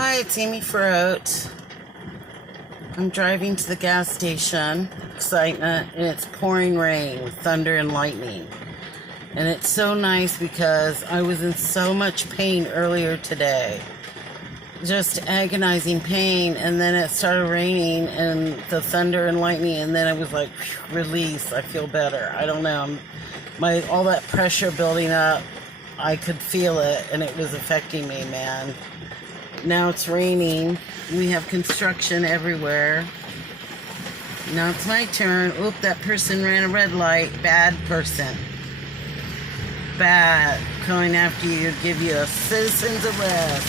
Hi, it's Amy Froat. I'm driving to the gas station, excitement, and it's pouring rain with thunder and lightning. And it's so nice because I was in so much pain earlier today. Just agonizing pain, and then it started raining and the thunder and lightning, and then I was like, release, I feel better. I don't know, all that pressure building up, I could feel it, and it was affecting me, man. Now it's raining. We have construction everywhere. Now it's my turn. Oop, that person ran a red light. Bad person. Bad. Coming after you, give you a citizen's arrest.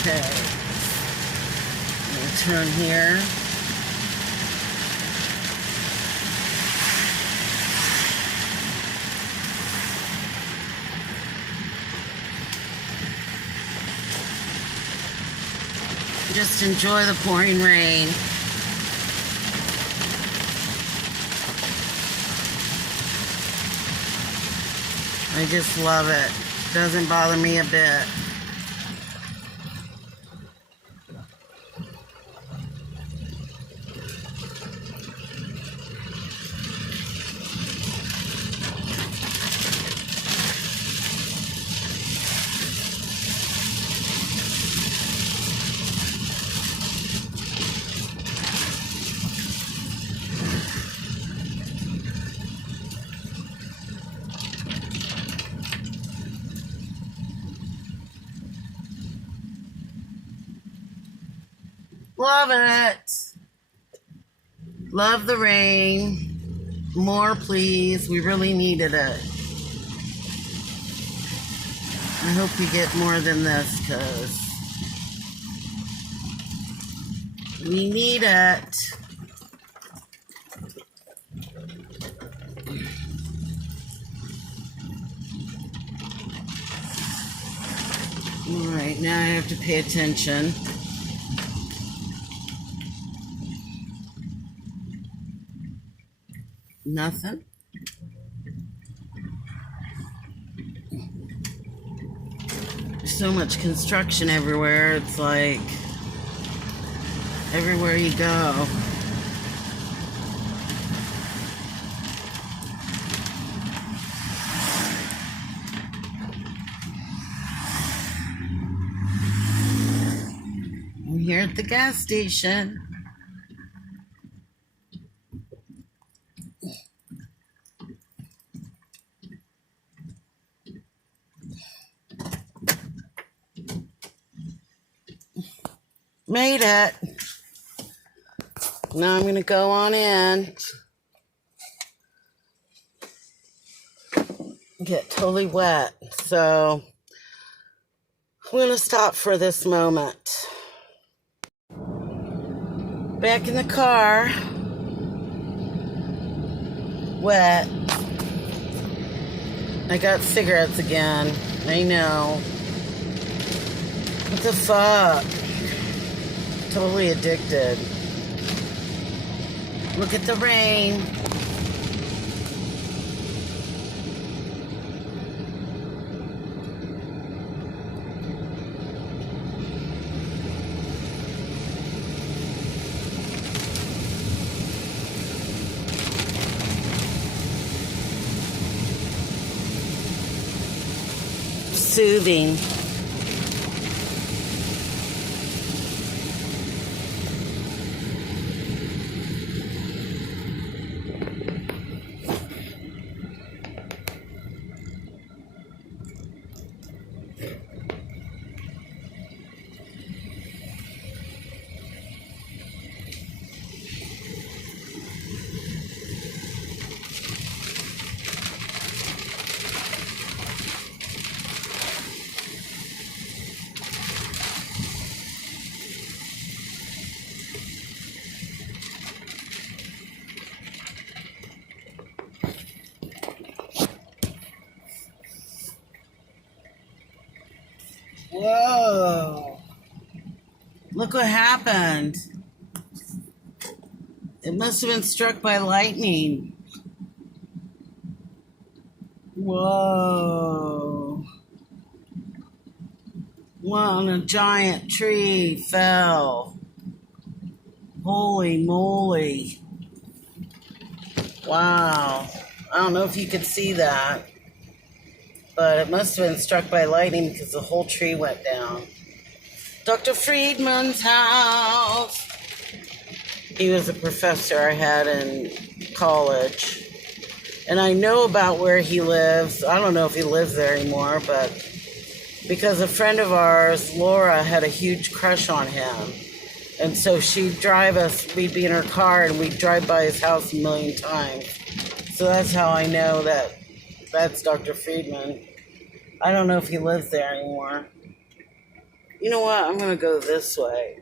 Okay. I'm gonna turn here. Just enjoy the pouring rain. I just love it. Doesn't bother me a bit. Love it. Love the rain. More, please. We really needed it. I hope we get more than this because we need it. All right, now I have to pay attention. Nothing. There's so much construction everywhere. It's like everywhere you go. I'm here at the gas station. Made it. Now I'm going to go on in. Get totally wet. So I'm going to stop for this moment. Back in the car. Wet. I got cigarettes again. I know. What the fuck? Totally addicted. Look at the rain. Soothing. Whoa. Look what happened. It must have been struck by lightning. Whoa. One, a giant tree fell. Holy moly. Wow. I don't know if you could see that, but it must have been struck by lightning because the whole tree went down. Dr. Friedman's house. He was a professor I had in college. And I know about where he lives. I don't know if he lives there anymore, but because a friend of ours, Laura, had a huge crush on him. And so she'd drive us, we'd be in her car, and we'd drive by his house a million times. So that's how I know that that's Dr. Friedman. I don't know if he lives there anymore. You know what? I'm going to go this way.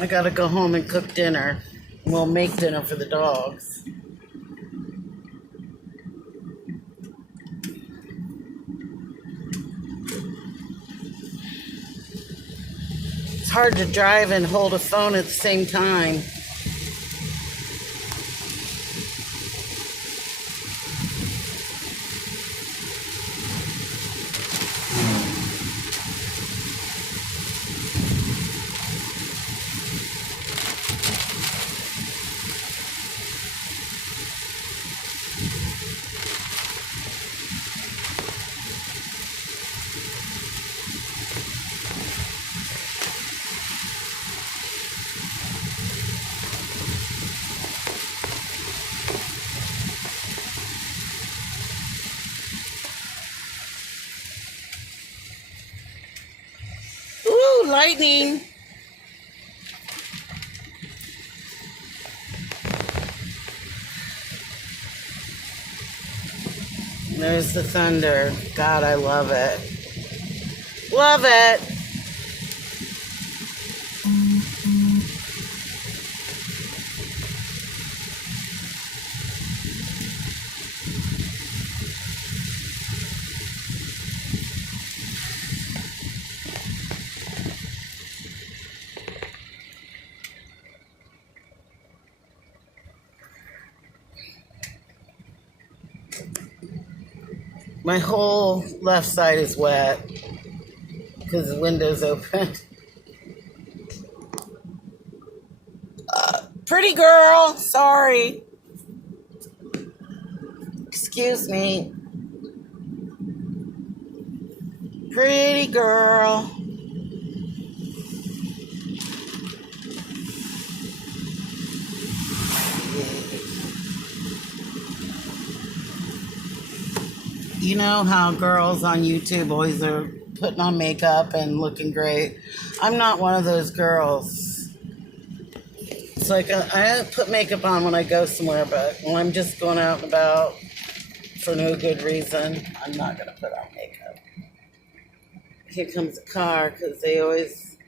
I gotta go home and cook dinner. We'll make dinner for the dogs. It's hard to drive and hold a phone at the same time. Ooh, lightning. There's the thunder. God, I love it. Love it. My whole left side is wet because the window's open. Pretty girl, sorry. Excuse me. Pretty girl. You know how girls on YouTube always are putting on makeup and looking great? I'm not one of those girls. It's like I put makeup on when I go somewhere, but when I'm just going out and about for no good reason, I'm not going to put on makeup. Here comes a car because they always,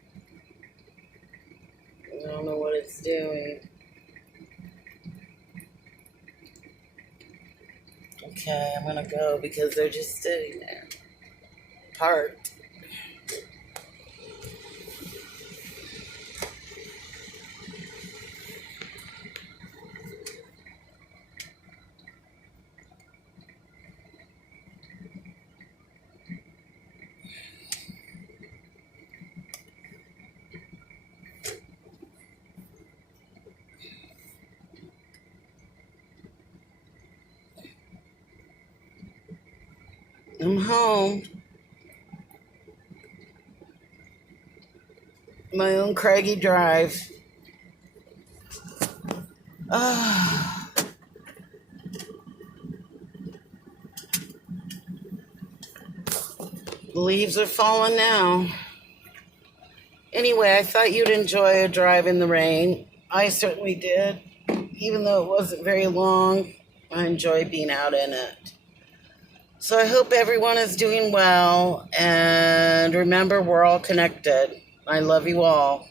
I don't know what it's doing. Okay, I'm going to go because they're just sitting there, parked. I'm home. My own Craigie Drive. The leaves are falling now. Anyway, I thought you'd enjoy a drive in the rain. I certainly did. Even though it wasn't very long, I enjoy being out in it. So I hope everyone is doing well, and remember, we're all connected. I love you all.